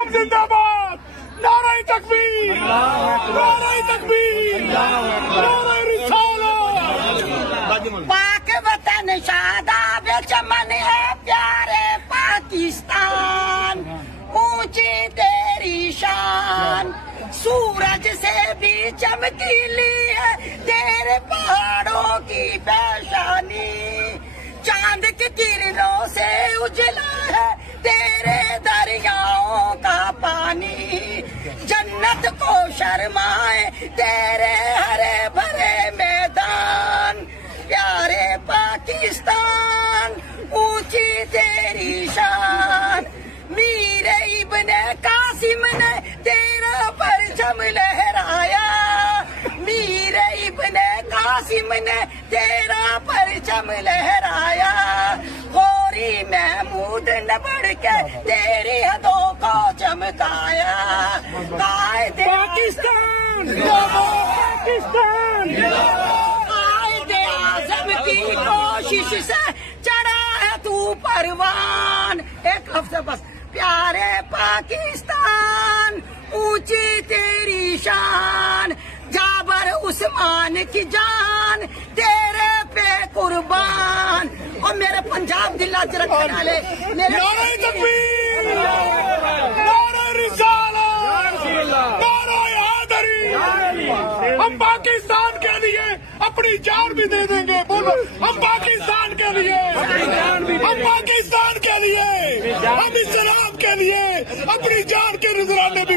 जिंदाबाद, नारे तकबीर, नारे तकबीर, नारे रिसालत। पाक वतन शादाब चमन है प्यारे पाकिस्तान, ऊंची तेरी शान, सूरज से भी चमकीली है तेरे पहाड़ों की पेशानी, चांद की किरणों से उजला है तेरे दरियाओं का पानी, जन्नत को शर्माए तेरे हरे भरे मैदान, प्यारे पाकिस्तान ऊंची तेरी शान, मीर इब्ने कासिम ने तेरा परचम लहराया, मीर इब्ने कासिम ने तेरा परचम लहराया, गोरी महमूद ने बढ़ के तेरी हदों को चमकाया, कायदे पाकिस्तान पाकिस्तान, कायदे आज़म की कोशिश से चढ़ा है तू परवान, एक हफ्ते बस, प्यारे पाकिस्तान ऊंची तेरी शान, जाबर उस्मान की जान तेरे पे कुर्बान, और मेरे पंजाब जिला च रखने वाले नारे तकबीर, नारे रिसालत, नारे हैदरी। हम पाकिस्तान के लिए अपनी जान भी दे देंगे, बोलो हम पाकिस्तान के लिए, हम पाकिस्तान के लिए, हम इस्लाम के लिए अपनी जान के नजराने भी